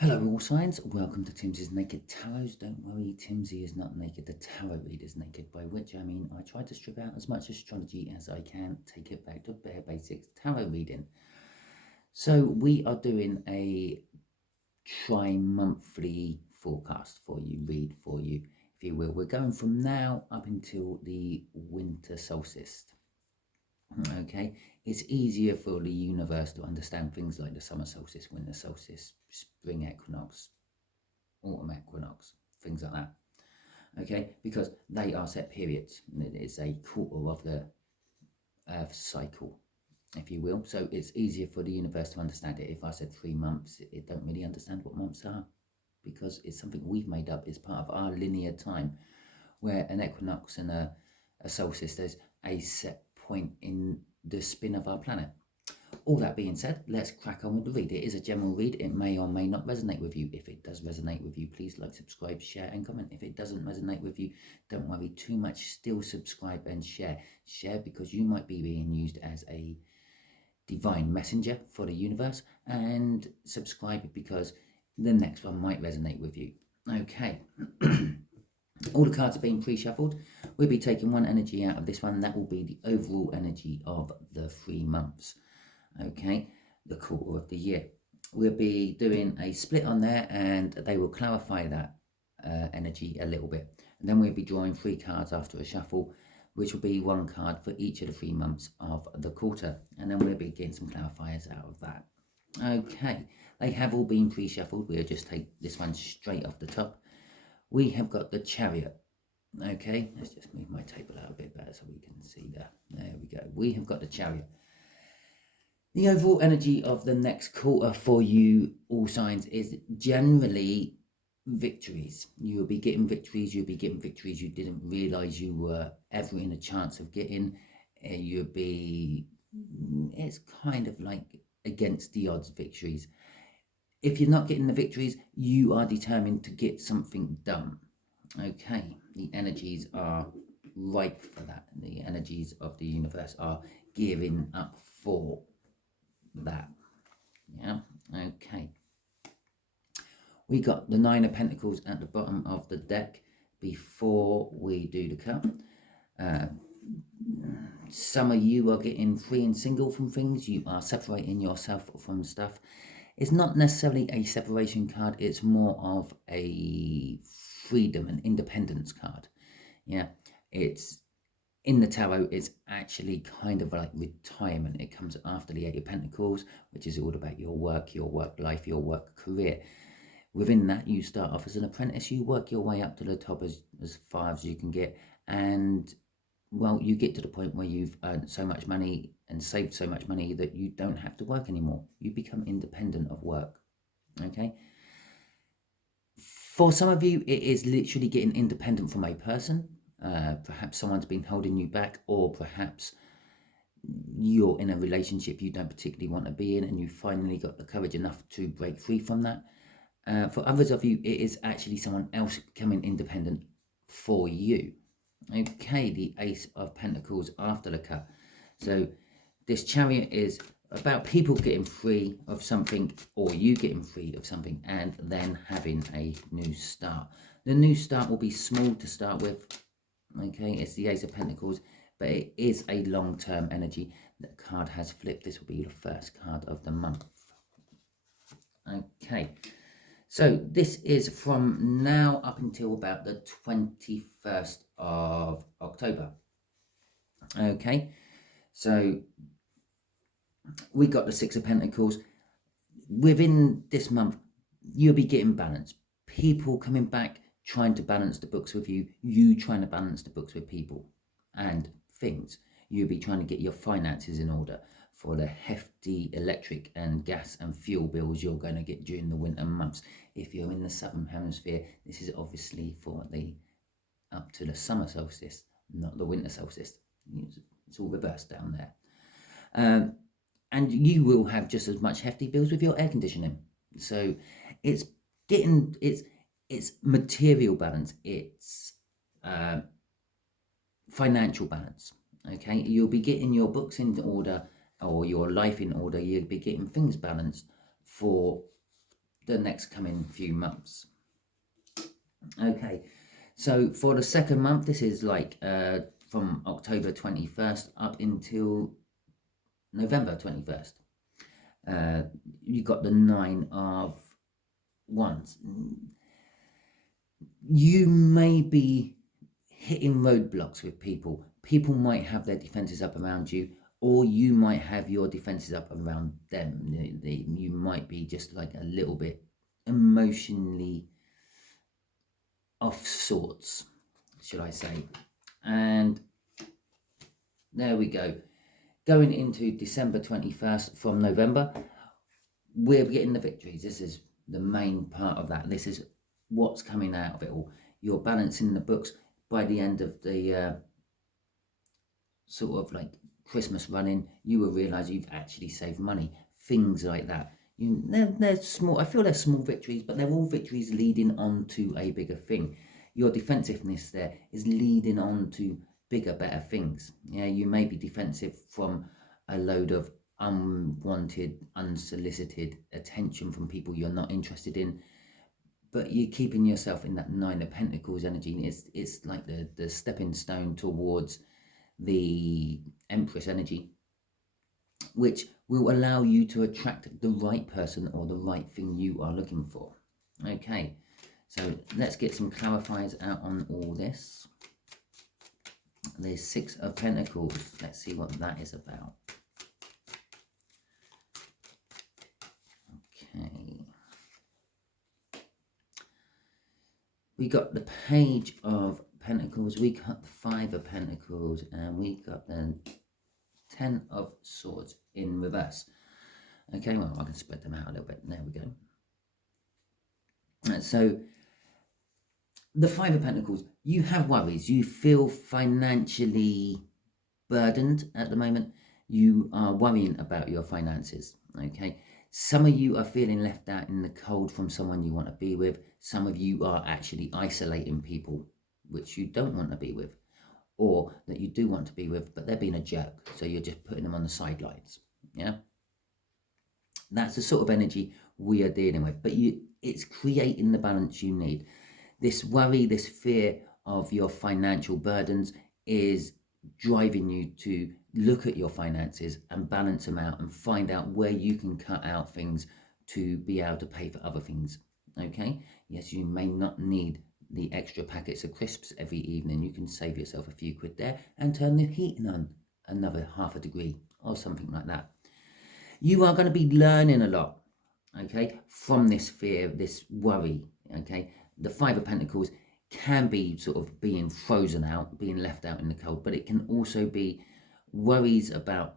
Hello all signs, welcome to Timsy's Naked Tarots. Don't worry, Timsy is not naked, the tarot reader's naked, by which I mean I try to strip out as much astrology as I can, take it back to bare basics tarot reading. So we are doing a tri-monthly forecast for you, read for you, if you will. We're going from now up until the winter solstice. Okay, it's easier for the universe to understand things like the summer solstice, winter solstice, spring equinox, autumn equinox, things like that. Okay, because they are set periods. It's a quarter of the Earth cycle, if you will. So it's easier for the universe to understand it. If I said 3 months, it don't really understand what months are, because it's something we've made up. It's part of our linear time, where an equinox and a solstice, there's a set point in the spin of our planet. All that being said, let's crack on with the read. It is a general read. It may or may not resonate with you. If it does resonate with you, please like, subscribe, share and comment. If it doesn't resonate with you, don't worry too much. Still subscribe and share. Share because you might be being used as a divine messenger for the universe, and subscribe because the next one might resonate with you. Okay. All the cards are being pre-shuffled. We'll be taking one energy out of this one. That will be the overall energy of the 3 months. Okay, the quarter of the year. We'll be doing a split on there, and they will clarify that energy a little bit. And then we'll be drawing 3 cards after a shuffle, which will be 1 card for each of the 3 months of the quarter. And then we'll be getting some clarifiers out of that. Okay, they have all been pre-shuffled. We'll just take this one straight off the top. We have got the Chariot. Okay, let's just move my table out a bit better so we can see that. There we go. We have got the Chariot. The overall energy of the next quarter for you, all signs, is generally victories. You'll be getting victories. You'll be getting victories you didn't realize you were ever in a chance of getting. You'll be, it's kind of like against the odds victories. If you're not getting the victories, you are determined to get something done. Okay, the energies are ripe for that. The energies of the universe are gearing up for that. Yeah, okay. We got the 9 of Pentacles at the bottom of the deck before we do the cut. Some of you are getting free and single from things. You are separating yourself from stuff. It's not necessarily a separation card. It's more of a freedom and independence card. Yeah, it's in the tarot. It's actually kind of like retirement. It comes after the 8 of Pentacles, which is all about your work life, your work career. Within that, you start off as an apprentice. You work your way up to the top as far as you can get, and well, you get to the point where you've earned so much money and saved so much money that you don't have to work anymore. You become independent of work. Okay. For some of you, it is literally getting independent from a person. Perhaps someone's been holding you back, or perhaps you're in a relationship you don't particularly want to be in, and you finally got the courage enough to break free from that. For others of you, it is actually someone else becoming independent for you. Okay, the Ace of Pentacles after the cut. So this Chariot is about people getting free of something, or you getting free of something, and then having a new start. The new start will be small to start with. Okay, it's the Ace of Pentacles, but it is a long-term energy. The card has flipped. This will be the first card of the month. Okay, so this is from now up until about the 21st of October. Okay, so we got the 6 of Pentacles. Within this month, you'll be getting balance. People coming back, trying to balance the books with you. You trying to balance the books with people and things. You'll be trying to get your finances in order for the hefty electric and gas and fuel bills you're going to get during the winter months. If you're in the southern hemisphere, this is obviously for the up to the summer solstice, not the winter solstice. It's all reversed down there. And you will have just as much hefty bills with your air conditioning. So it's getting, it's material balance, it's financial balance. Okay, you'll be getting your books in order, or your life in order. You'll be getting things balanced for the next coming few months. Okay, so for the second month, this is like from October 21st up until November 21st. You got the 9 of Wands. You may be hitting roadblocks with people. People might have their defenses up around you, or you might have your defenses up around them. You might be just like a little bit emotionally off sorts, should I say. And there we go. Going into December 21st from November, we're getting the victories. This is the main part of that. This is what's coming out of it all. You're balancing the books. By the end of the sort of like Christmas running, you will realise you've actually saved money. Things like that. They're small. I feel they're small victories, but they're all victories leading on to a bigger thing. Your defensiveness there is leading on to bigger, better things. Yeah, you may be defensive from a load of unwanted, unsolicited attention from people you're not interested in, but you're keeping yourself in that 9 of Pentacles energy. It's like the stepping stone towards the Empress energy, which will allow you to attract the right person or the right thing you are looking for. Okay, so let's get some clarifiers out on all this. There's 6 of Pentacles. Let's see what that is about. Okay. We got the Page of Pentacles, we got the 5 of Pentacles, and we got the 10 of Swords in reverse. Okay, well, I can spread them out a little bit. There we go. So, the 5 of Pentacles, you have worries. You feel financially burdened at the moment. You are worrying about your finances, okay? Some of you are feeling left out in the cold from someone you want to be with. Some of you are actually isolating people which you don't want to be with, or that you do want to be with, but they're being a jerk, so you're just putting them on the sidelines. Yeah, that's the sort of energy we are dealing with. But it's creating the balance you need. This worry, this fear of your financial burdens is driving you to look at your finances and balance them out and find out where you can cut out things to be able to pay for other things. Okay, yes, you may not need the extra packets of crisps every evening. You can save yourself a few quid there and turn the heating on another half a degree or something like that. You are going to be learning a lot, okay, from this fear, this worry. Okay, the 5 of Pentacles can be sort of being frozen out, being left out in the cold, but it can also be worries about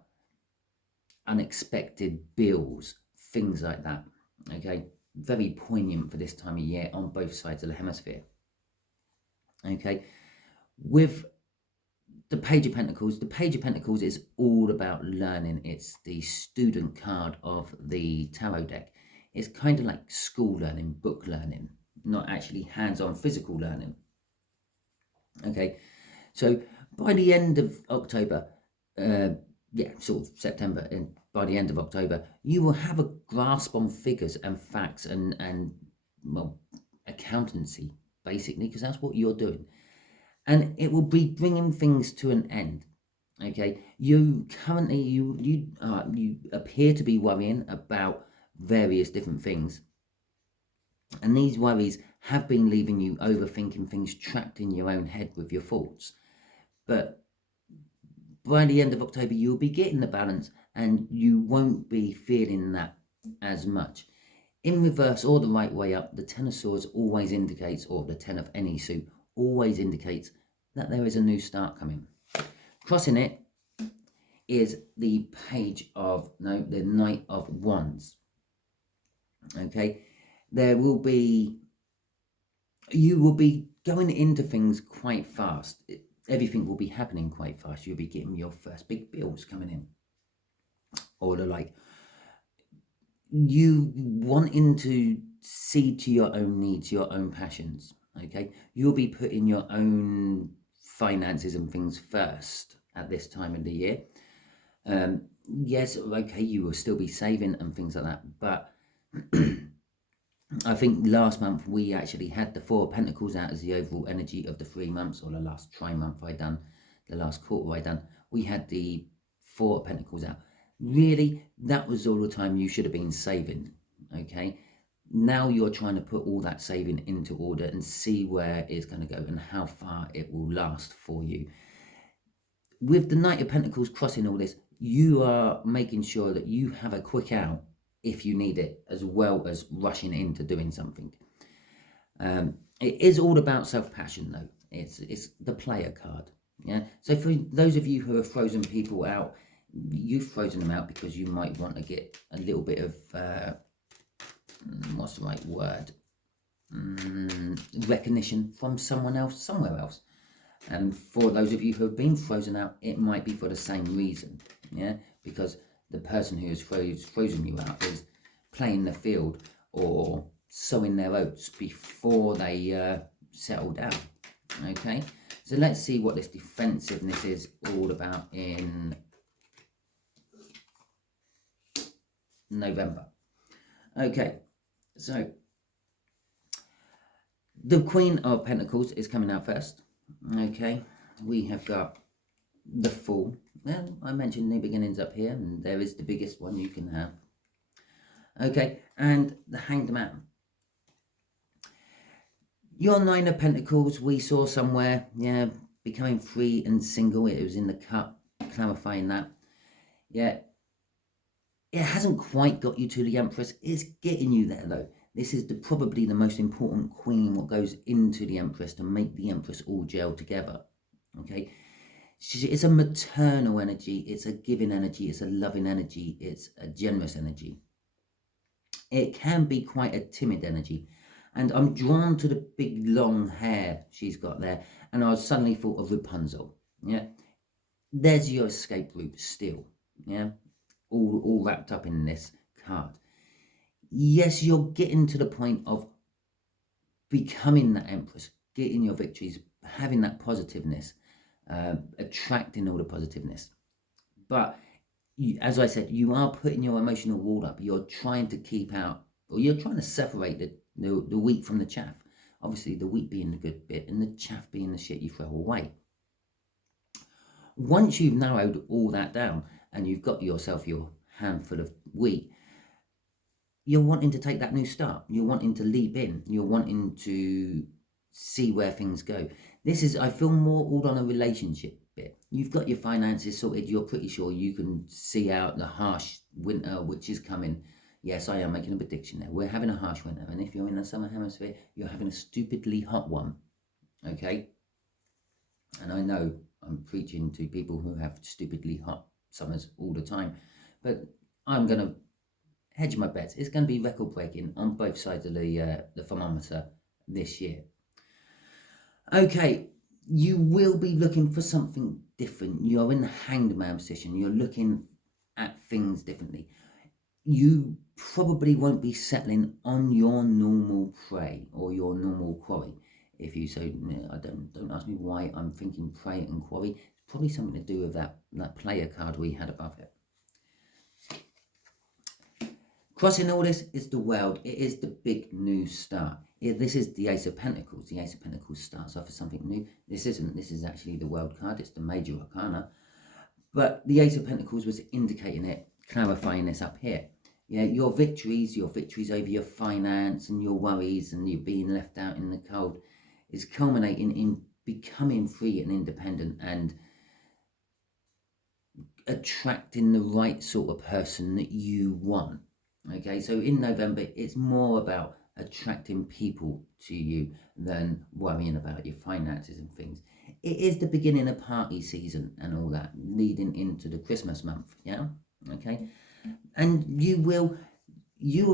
unexpected bills, things like that. Okay, very poignant for this time of year on both sides of the hemisphere. Okay, with the Page of Pentacles is all about learning. It's the student card of the tarot deck. It's kind of like school learning, book learning, not actually hands-on physical learning. Okay, so by the end of October, sort of September, and by the end of October, you will have a grasp on figures and facts and well, accountancy, basically, because that's what you're doing. And it will be bringing things to an end. Okay, you currently, you appear to be worrying about various different things. And these worries have been leaving you overthinking things, trapped in your own head with your thoughts. But by the end of October, you'll be getting the balance and you won't be feeling that as much. In reverse or the right way up, the 10 of Swords always indicates, or the 10 of any suit always indicates, that there is a new start coming. Crossing it is the the Knight of Wands. Okay, you will be going into things quite fast. Everything will be happening quite fast. You'll be getting your first big bills coming in, or the like. You wanting to see to your own needs, your own passions. Okay, you'll be putting your own finances and things first at this time of the year. Yes, okay, you will still be saving and things like that, but I think last month we actually had the Four of Pentacles out as the overall energy of the 3 months, or the last tri-month I done, the last quarter I done. We had the Four of Pentacles out. Really, that was all the time you should have been saving, okay? Now you're trying to put all that saving into order and see where it's going to go and how far it will last for you. With the Knight of Pentacles crossing all this, you are making sure that you have a quick out if you need it, as well as rushing into doing something. It is all about self-passion, though. It's the player card. Yeah. So for those of you who have frozen people out, you've frozen them out because you might want to get a little bit of what's the right word? Recognition from someone else, somewhere else. And for those of you who have been frozen out, it might be for the same reason, yeah? Because the person who has frozen you out is playing the field or sowing their oats before they settle down, okay? So let's see what this defensiveness is all about in November. Okay, so the Queen of Pentacles is coming out first. Okay, we have got the Fool. Well, I mentioned new beginnings up here, and there is the biggest one you can have. Okay, and the Hanged Man. Your Nine of Pentacles, we saw somewhere, yeah, becoming free and single. It was in the cup, clarifying that. Yeah, it hasn't quite got you to the Empress. It's getting you there, though. This is probably the most important queen, what goes into the Empress to make the Empress all gel together. Okay, it's a maternal energy, it's a giving energy, it's a loving energy, it's a generous energy. It can be quite a timid energy, and I'm drawn to the big long hair she's got there, and I suddenly thought of Rapunzel. Yeah, there's your escape route still. Yeah, all wrapped up in this card. Yes, you're getting to the point of becoming that Empress, getting your victories, having that positiveness, attracting all the positiveness. But as I said, you are putting your emotional wall up. You're trying to keep out, or you're trying to separate the wheat from the chaff. Obviously, the wheat being the good bit and the chaff being the shit you throw away. Once you've narrowed all that down and you've got yourself your handful of wheat, you're wanting to take that new start. You're wanting to leap in. You're wanting to see where things go. This is, I feel, more all on a relationship bit. You've got your finances sorted. You're pretty sure you can see out the harsh winter which is coming. Yes, I am making a prediction there. We're having a harsh winter, and if you're in the southern hemisphere, you're having a stupidly hot one. Okay? And I know I'm preaching to people who have stupidly hot summers all the time, but I'm going to hedge my bets. It's going to be record breaking on both sides of the thermometer this year. Okay, you will be looking for something different. You're in the Hanged Man position. You're looking at things differently. You probably won't be settling on your normal prey or your normal quarry. If you say, don't ask me why I'm thinking prey and quarry. It's probably something to do with that player card we had above it. Crossing all this is the World. It is the big new start. This is the Ace of Pentacles. The Ace of Pentacles starts off as something new. This isn't. This is actually the World card. It's the major arcana. But the Ace of Pentacles was indicating it, clarifying this up here. Yeah, your victories over your finance and your worries and you being left out in the cold is culminating in becoming free and independent and attracting the right sort of person that you want. Okay, so in November, it's more about attracting people to you than worrying about your finances and things. It is the beginning of party season and all that, leading into the Christmas month, yeah? Okay, and you will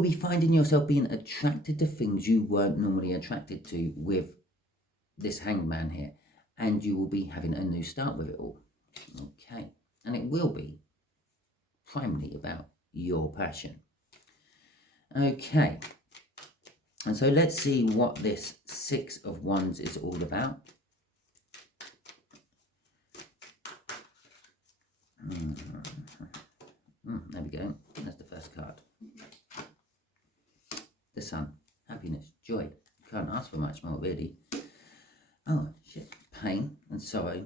be finding yourself being attracted to things you weren't normally attracted to with this Hanged Man here, and you will be having a new start with it all. Okay, and it will be primarily about your passion. Okay, and so let's see what this Six of Wands is all about. There we go, that's the first card. The Sun. happiness, joy. Can't ask for much more, really. Oh, shit. Pain and sorrow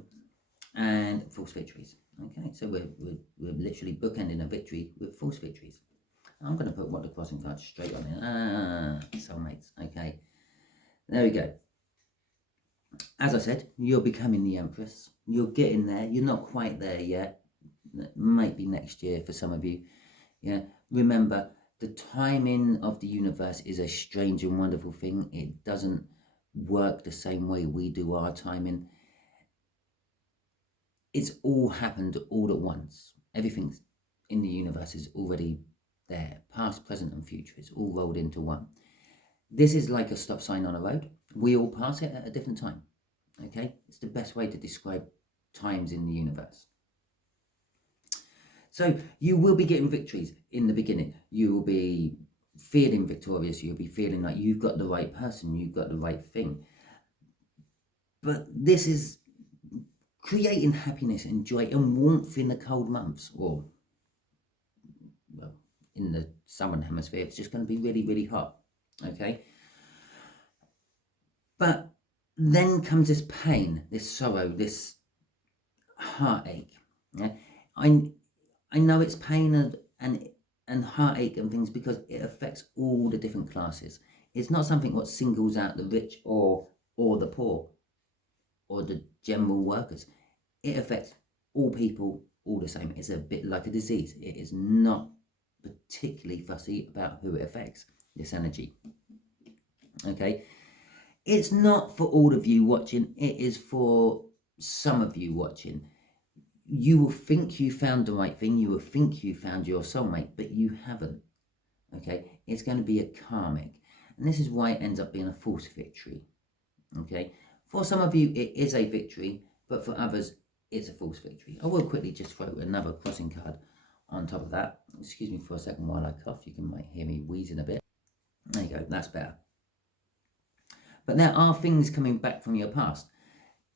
and false victories. Okay, so we're literally bookending a victory with false victories. I'm going to put what the crossing card straight on it. Soulmates. Okay, there we go. As I said, you're becoming the Empress. You're getting there. You're not quite there yet. Might be next year for some of you. Yeah, remember, the timing of the universe is a strange and wonderful thing. It doesn't work the same way we do our timing. It's all happened all at once. Everything in the universe is already there. Past, present, and future is all rolled into one. This is like a stop sign on a road. We all pass it at a different time. Okay? It's the best way to describe times in the universe. So you will be getting victories in the beginning. You will be feeling victorious. You'll be feeling like you've got the right person. You've got the right thing. But this is creating happiness and joy and warmth in the cold months, or, well, in the southern hemisphere, it's just going to be really, really hot. Okay? But then comes this pain, this sorrow, this heartache. Yeah? I know it's pain and heartache and things because it affects all the different classes. It's not something what singles out the rich or the poor or the general workers. It affects all people all the same. It's a bit like a disease. It is not particularly fussy about who it affects, this energy. Okay? It's not for all of you watching. It is for some of you watching. You will think you found the right thing. You will think you found your soulmate, but you haven't. Okay? It's going to be a karmic. And this is why it ends up being a false victory. Okay? For some of you, it is a victory, but for others, it's a false victory. I will quickly just throw another crossing card on top of that. Excuse me for a second while I cough. You might hear me wheezing a bit. There you go. That's better. But there are things coming back from your past.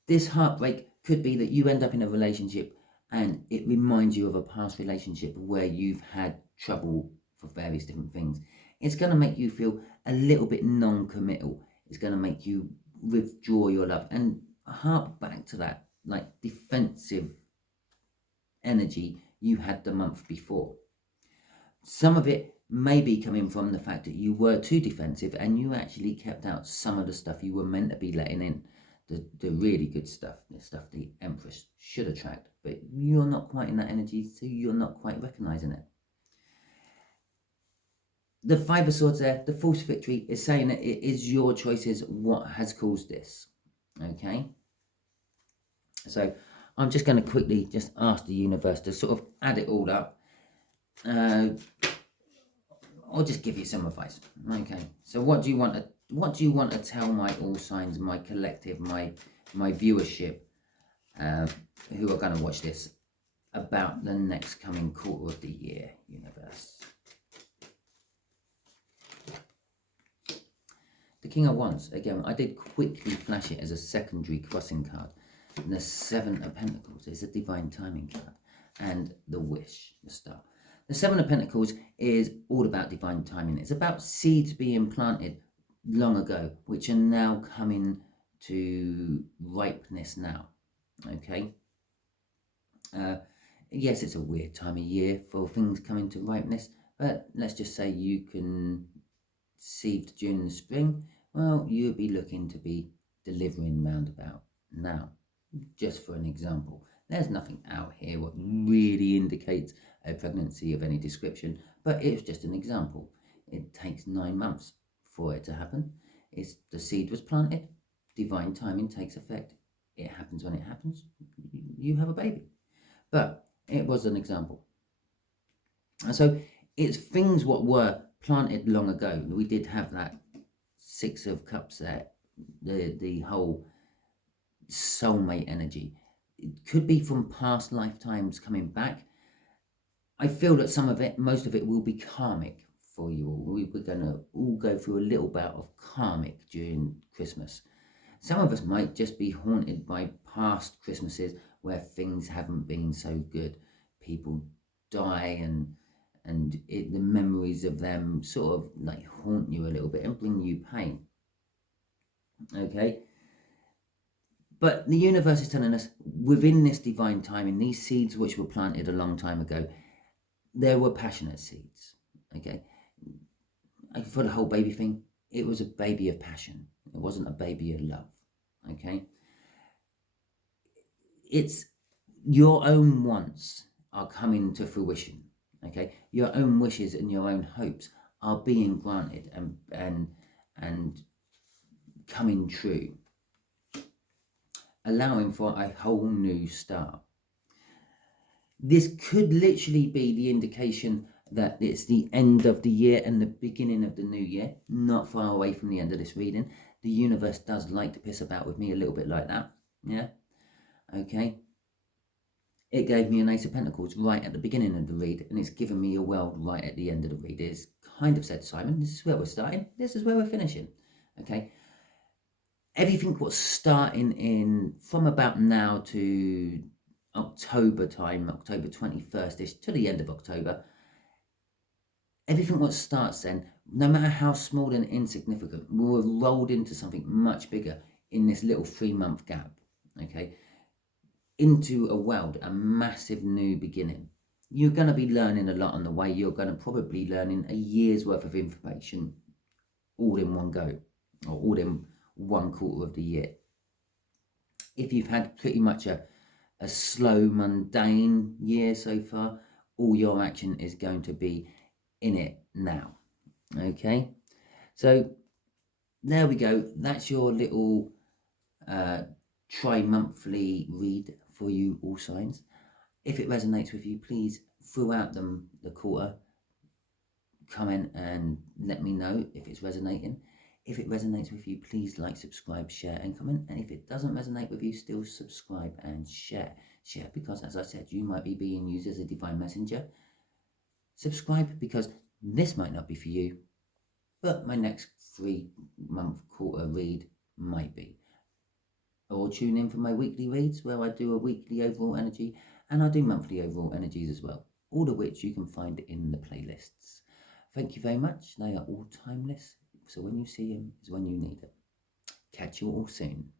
This heartbreak could be that you end up in a relationship and it reminds you of a past relationship where you've had trouble for various different things. It's going to make you feel a little bit non-committal. It's going to make you withdraw your love and harp back to that like defensive energy you had the month before. Some of it may be coming from the fact that you were too defensive and you actually kept out some of the stuff you were meant to be letting in. The really good stuff, the stuff the Empress should attract, but you're not quite in that energy, so you're not quite recognizing it. The Five of Swords there, the false victory, is saying that it is your choices what has caused this. Okay? So I'm just going to quickly just ask the universe to sort of add it all up. Or just give you some advice. Okay. So what do you want to tell my all signs, my collective, my viewership, who are going to watch this, about the next coming quarter of the year, universe? The King of Wands, again, I did quickly flash it as a secondary crossing card. And the Seven of Pentacles is a divine timing card. And the Wish, the Star. The Seven of Pentacles is all about divine timing. It's about seeds being planted long ago, which are now coming to ripeness now. Okay? Yes, it's a weird time of year for things coming to ripeness, but let's just say you can seed during the spring. Well, you'll be looking to be delivering roundabout now, just for an example. There's nothing out here what really indicates a pregnancy of any description, but it's just an example. It takes 9 months for it to happen. The seed was planted, divine timing takes effect. It happens when it happens. You have a baby. But it was an example. And so it's things what were planted long ago. We did have that Six of Cups there, the whole soulmate energy. It could be from past lifetimes coming back. I feel that some of it, most of it, will be karmic for you all. We're going to all go through a little bout of karmic during Christmas. Some of us might just be haunted by past Christmases where things haven't been so good. People die and the memories of them sort of like haunt you a little bit and bring you pain. Okay, but the universe is telling us within this divine timing, these seeds which were planted a long time ago, there were passionate seeds. Okay, for the whole baby thing, it was a baby of passion. It wasn't a baby of love. Okay, it's your own wants are coming to fruition. Okay, your own wishes and your own hopes are being granted and coming true, allowing for a whole new start. This could literally be the indication that it's the end of the year and the beginning of the new year, not far away from the end of this reading. The universe does like to piss about with me a little bit like that. Yeah, okay. It gave me an Ace of Pentacles right at the beginning of the read, and it's given me a world right at the end of the read. It's kind of said, Simon, this is where we're starting, this is where we're finishing. Okay, everything was starting in from about now to October time, October 21st-ish to the end of October. Everything what starts then, no matter how small and insignificant, will have rolled into something much bigger in this little 3-month gap. Okay, into a world, a massive new beginning. You're going to be learning a lot on the way. You're going to probably learning a year's worth of information all in one go, or all in 1/4 of the year. If you've had pretty much a slow, mundane year so far, all your action is going to be in it now. Okay, so there we go. That's your little tri-monthly read for you, all signs. If it resonates with you, please, throughout the quarter, comment and let me know if it's resonating. If it resonates with you, please like, subscribe, share, and comment. And if it doesn't resonate with you, still subscribe and share. Share because, as I said, you might be being used as a divine messenger. Subscribe because this might not be for you, but my next 3-month quarter read might be. Or tune in for my weekly reads where I do a weekly overall energy and I do monthly overall energies as well, all of which you can find in the playlists. Thank you very much. They are all timeless, so when you see them is when you need them. Catch you all soon.